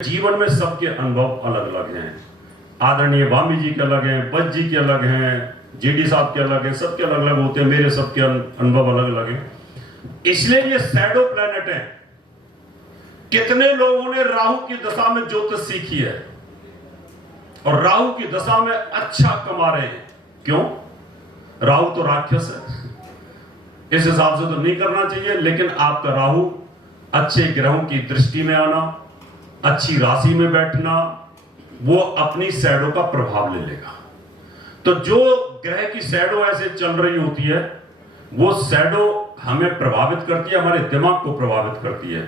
जीवन में सबके अनुभव अलग अलग हैं। आदरणीय वामी जी के अलग हैं, बच जी के अलग हैं, जेडी साहब के अलग हैं, सबके अलग अलग होते हैं। मेरे सबके अनुभव अलग अलग हैं। इसलिए ये शैडो प्लैनेट है। कितने लोगों ने राहु की दशा में ज्योतिष सीखी है और राहु की दशा में अच्छा कमा रहे हैं। क्यों? राहु तो राक्षस है, इस हिसाब से तो नहीं करना चाहिए। लेकिन आपका राहु अच्छे ग्रहों की दृष्टि में आना, अच्छी राशि में बैठना, वो अपनी शैडो का प्रभाव ले लेगा। तो जो ग्रह की शैडो ऐसे चल रही होती है, वो शैडो हमें प्रभावित करती है, हमारे दिमाग को प्रभावित करती है।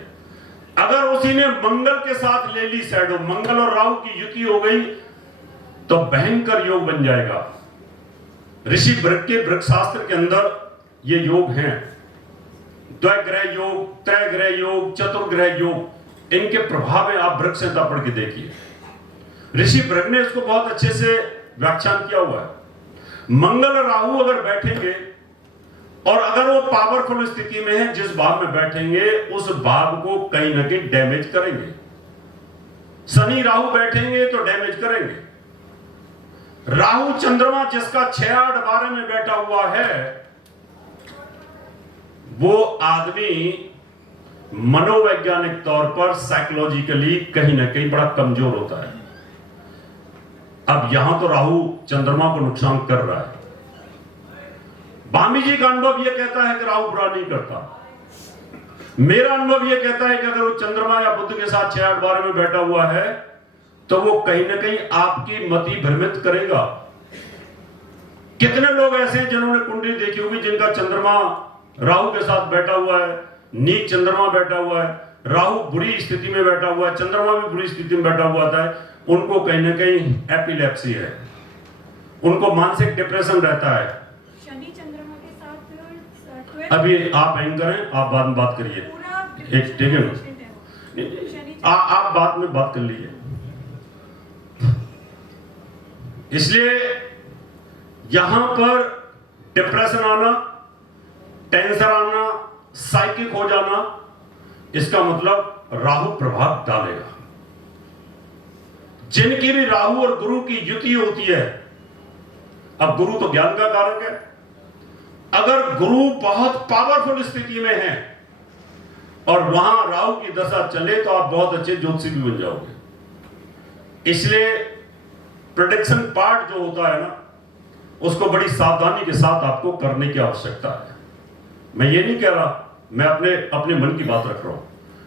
अगर उसी ने मंगल के साथ ले ली शैडो, मंगल और राहु की युति हो गई, तो भयंकर योग बन जाएगा। ऋषि वृक्ष के वृक्ष शास्त्र के अंदर ये योग हैं, द्वैग्रह योग, त्रैग्रह योग, चतुर्ग्रह योग। इनके प्रभाव में आप वृक्ष संहिता पढ़ के देखिए। ऋषि वृक्ष ने इसको बहुत अच्छे से व्याख्यान किया हुआ है। मंगल और राहु अगर बैठेंगे और अगर वो पावरफुल स्थिति में है, जिस भाव में बैठेंगे उस भाव को कहीं ना कहीं डैमेज करेंगे। शनि राहु बैठेंगे तो डैमेज करेंगे। राहु चंद्रमा जिसका 6, 8, 12 में बैठा हुआ है, वो आदमी मनोवैज्ञानिक तौर पर साइकोलॉजिकली कहीं ना कहीं बड़ा कमजोर होता है। अब यहां तो राहु चंद्रमा को नुकसान कर रहा है। वामी जी का अनुभव यह कहता है कि राहु बुरा नहीं करता। मेरा अनुभव यह कहता है कि अगर वो चंद्रमा या बुध के साथ 6, 8, 12 में बैठा हुआ है, तो वो कहीं ना कहीं आपकी मति भ्रमित करेगा। कितने लोग ऐसे हैं जिन्होंने कुंडली देखी होगी, जिनका चंद्रमा राहु के साथ बैठा हुआ है, नीच चंद्रमा बैठा हुआ है, राहु बुरी स्थिति में बैठा हुआ है, चंद्रमा भी बुरी स्थिति में बैठा हुआ था, उनको कहीं ना कहीं एपिलेप्सी है, उनको मानसिक डिप्रेशन रहता है। शनि चंद्रमा के साथ अभी आप एंकर हैं, आप बाद में बात करिए। एक ठीक है, आप बाद में बात कर लीजिए। इसलिए यहां पर डिप्रेशन आना, टेंशन आना, साइकिक हो जाना, इसका मतलब राहु प्रभाव डालेगा। जिनकी भी राहु और गुरु की युति होती है, अब गुरु तो ज्ञान का कारक है, अगर गुरु बहुत पावरफुल स्थिति में है और वहां राहु की दशा चले, तो आप बहुत अच्छे ज्योतिषी भी बन जाओगे। इसलिए प्रेडिक्शन पार्ट जो होता है ना, उसको बड़ी सावधानी के साथ आपको करने की आवश्यकता है। मैं ये नहीं कह रहा, मैं अपने मन की बात रख रहा हूं,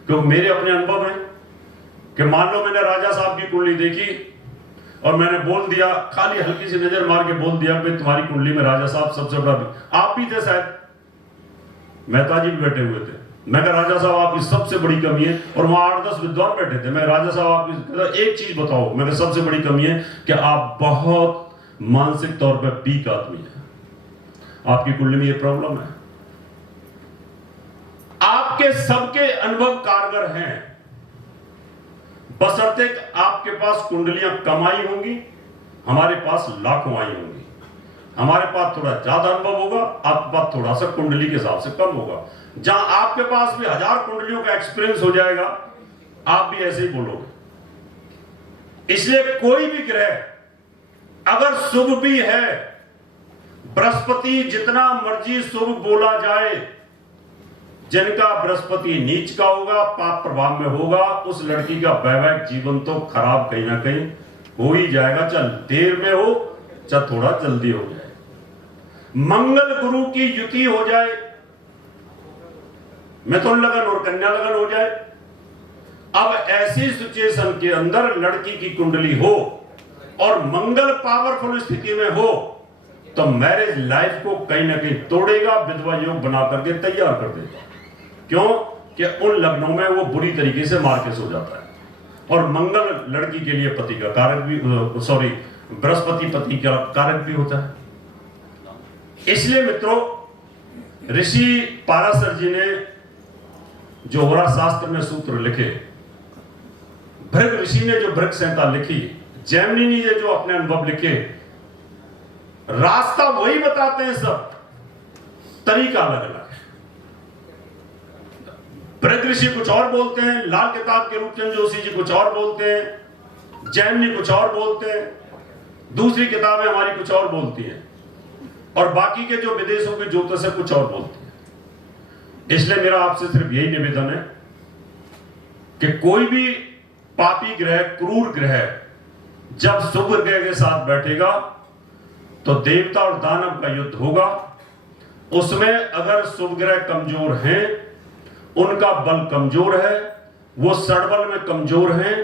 क्योंकि मेरे अपने अनुभव हैं कि मान लो मैंने राजा साहब की कुंडली देखी और मैंने बोल दिया, खाली हल्की सी नजर मार के बोल दिया कि तुम्हारी कुंडली में राजा साहब सबसे बड़ा, आप भी थे शायद, मेहता जी भी बैठे हुए थे। मैं कहा राजा साहब आपकी सबसे बड़ी कमी है, और वहां 8-10 विद्वान बैठे थे। मैं राजा साहब आपकी एक चीज बताओ, मैंने सबसे बड़ी कमी है कि आप बहुत मानसिक तौर पर वीक आदमी है, आपकी कुंडली में ये प्रॉब्लम है। आपके सबके अनुभव कारगर हैं, बशर्ते आपके पास कुंडलियां कम आई होंगी, हमारे पास लाखों आई होंगी। हमारे पास थोड़ा ज्यादा अनुभव होगा, आपके पास थोड़ा सा कुंडली के हिसाब से कम होगा। जहां आपके पास भी 1000 कुंडलियों का एक्सपीरियंस हो जाएगा, आप भी ऐसे ही बोलोगे। इसलिए कोई भी ग्रह अगर शुभ भी है, बृहस्पति जितना मर्जी शुभ बोला जाए, जिनका बृहस्पति नीच का होगा, पाप प्रभाव में होगा, उस लड़की का वैवाहिक जीवन तो खराब कहीं ना कहीं हो ही जाएगा, चाहे देर में हो चाहे थोड़ा जल्दी हो जाए। मंगल गुरु की युति हो जाए, मिथुन लगन और कन्या लगन हो जाए। अब ऐसी सिचुएशन के अंदर लड़की की कुंडली हो और मंगल पावरफुल स्थिति में हो, तो मैरिज लाइफ को कहीं ना कहीं तोड़ेगा, विधवा योग बना करके तैयार कर देगा। क्यों? कि उन लग्नों में वो बुरी तरीके से मार के सो जाता है। और मंगल लड़की के लिए पति का कारक भी, बृहस्पति पति का कारक भी होता है। इसलिए मित्रों, ऋषि पाराशर जी ने जो होरा शास्त्र में सूत्र लिखे, भृग ऋषि ने जो भृग संहिता लिखी, जैमिनी ने जो अपने अनुभव लिखे, रास्ता वही बताते हैं, सब तरीका अलग अलग है। बृहद ऋषि कुछ और बोलते हैं, लाल किताब के रूपचंद जोशी जी कुछ और बोलते हैं, जैन जी कुछ और बोलते हैं, दूसरी किताबें हमारी कुछ और बोलती हैं, और बाकी के जो विदेशों के ज्योतिष है कुछ और बोलते हैं। इसलिए मेरा आपसे सिर्फ यही निवेदन है कि कोई भी पापी ग्रह, क्रूर ग्रह जब शुभ ग्रह के साथ बैठेगा तो देवता और दानव का युद्ध होगा। उसमें अगर शुभ ग्रह कमजोर हैं, उनका बल कमजोर है, वो सड़बल में कमजोर हैं,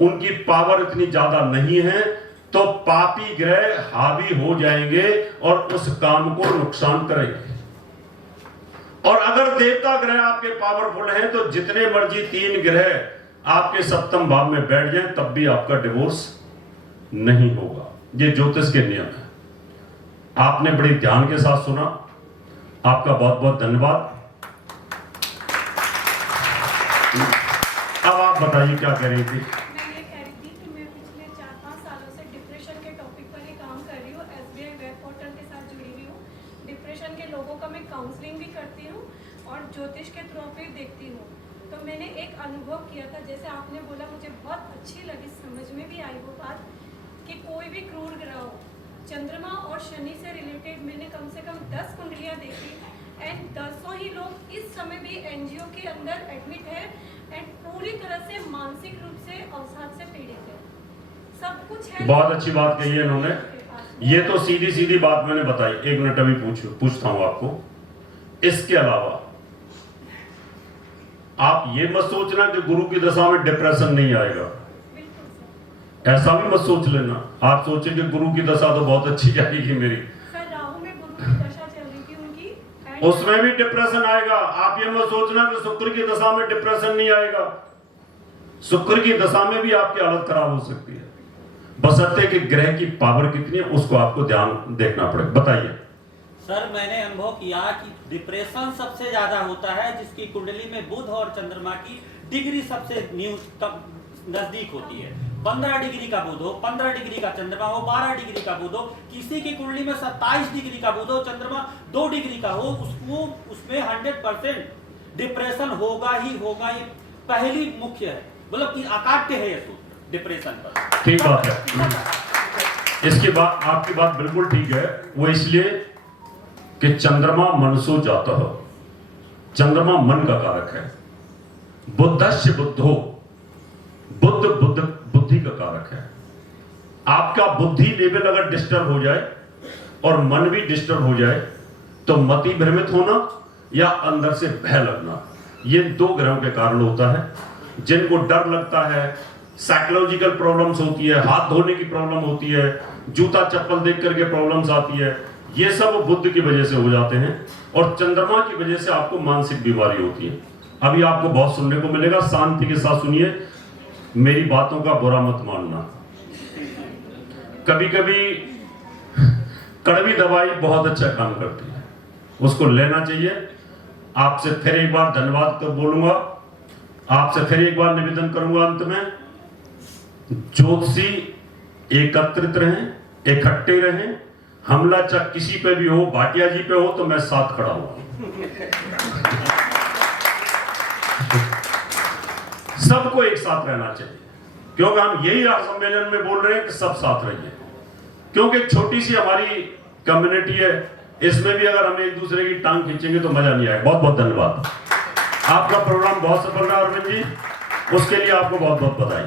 उनकी पावर इतनी ज्यादा नहीं है, तो पापी ग्रह हावी हो जाएंगे और उस काम को नुकसान करेंगे। और अगर देवता ग्रह आपके पावरफुल हैं तो जितने मर्जी 3 ग्रह आपके सप्तम भाव में बैठ जाएं तब भी आपका डिवोर्स नहीं होगा। ये ज्योतिष के नियम है। आपने बड़ी ध्यान के साथ सुना, आपका बहुत बहुत धन्यवाद। अब आप बताइए क्या कह रही थी? मैं ये कह रही थी कि मैं पिछले 4-5 सालों से डिप्रेशन के टॉपिक पर ही काम कर रही हूँ। SBI वेब पोर्टल के साथ जुड़ी हुई हूँ। डिप्रेशन के लोगों का मैं काउंसलिंग भी करती हूँ और ज्योतिष के थ्रू भी देखती हूँ। तो मैंने एक अनुभव किया था, जैसे आपने बोला, मुझे बहुत अच्छी लगी, समझ में भी आई वो बात कि कोई भी क्रूर ग्रह हो, चंद्रमा और शनि से रिलेटेड मैंने कम से कम 10 कुंडलियाँ देखी एंड 10 ही लोग इस समय भी NGO के अंदर एडमिट है एंड पूरी तरह से मानसिक रूप से अवसाद से पीड़ित है। सब कुछ है। बहुत अच्छी बात कही है इन्होंने। ये तो सीधी सीधी बात मैंने बताई। 1 मिनट अभी पूछता हूं आपको। इसके अलावा आप ये मत सोचना कि गुरु की दशा में डिप्रेशन नहीं आएगा, ऐसा भी मत सोच लेना। आप सोचे कि गुरु की दशा तो बहुत अच्छी जाएगी मेरी, सर राहु में गुरु की दशा चल रही थी उनकी, उसमें भी डिप्रेशन आएगा। आप ये मत सोचना कि शुक्र की दशा में डिप्रेशन नहीं आएगा, शुक्र की दशा में भी आपकी हालत खराब हो सकती है। बशर्ते कि ग्रह की पावर कितनी है उसको आपको ध्यान देखना पड़ेगा। बताइए सर। मैंने अनुभव किया कि डिप्रेशन सबसे ज्यादा होता है जिसकी कुंडली में बुध और चंद्रमा की डिग्री सबसे नजदीक होती है। 15 डिग्री का बुध हो, 15 डिग्री का चंद्रमा हो, 12 डिग्री का बुध हो, किसी की कुंडली में 27 डिग्री का बुध हो, चंद्रमा 2 डिग्री का हो, उसको उसमें 100% डिप्रेशन होगा ही होगा। ये पहली मुख्य है, मतलब कि अकाट्य है ये सूत्र डिप्रेशन पर। ठीक बात है। इसके बाद आपकी बात बिल्कुल ठीक है। वो इसलिए कि चंद्रमा मनसो जाता हो, चंद्रमा मन का कारक है। बुद्धस्य बुद्धो, बुद्ध बुद्धि का कारक है। आपका बुद्धि लेवल अगर डिस्टर्ब हो जाए और मन भी डिस्टर्ब हो जाए तो मति भ्रमित होना या अंदर से भय लगना, ये 2 ग्रहों के कारण होता है। जिनको डर लगता है, साइकोलॉजिकल प्रॉब्लम्स होती है, हाथ धोने की प्रॉब्लम होती है, जूता चप्पल देख करके प्रॉब्लम्स आती है, ये सब बुद्ध की वजह से हो जाते हैं। और चंद्रमा की वजह से आपको मानसिक बीमारी होती है। अभी आपको बहुत सुनने को मिलेगा, शांति के साथ सुनिए, मेरी बातों का बुरा मत मानना। कभी कभी कड़वी दवाई बहुत अच्छा काम करती है, उसको लेना चाहिए। आपसे फिर एक बार धन्यवाद तो बोलूंगा, आपसे फिर एक बार निवेदन करूंगा अंत में, ज्योतिषी एकत्रित रहें, इकट्ठे रहें। हमला चाहे किसी पे भी हो, भाटिया जी पे हो तो मैं साथ खड़ा हूं। सबको एक साथ रहना चाहिए, क्योंकि हम यही सम्मेलन में बोल रहे हैं कि सब साथ रहिए। क्योंकि छोटी सी हमारी कम्युनिटी है, इसमें भी अगर हम एक दूसरे की टांग खींचेंगे तो मजा नहीं आएगा। बहुत बहुत धन्यवाद। आपका प्रोग्राम बहुत सफल रहा अरविंद जी, उसके लिए आपको बहुत बहुत बधाई।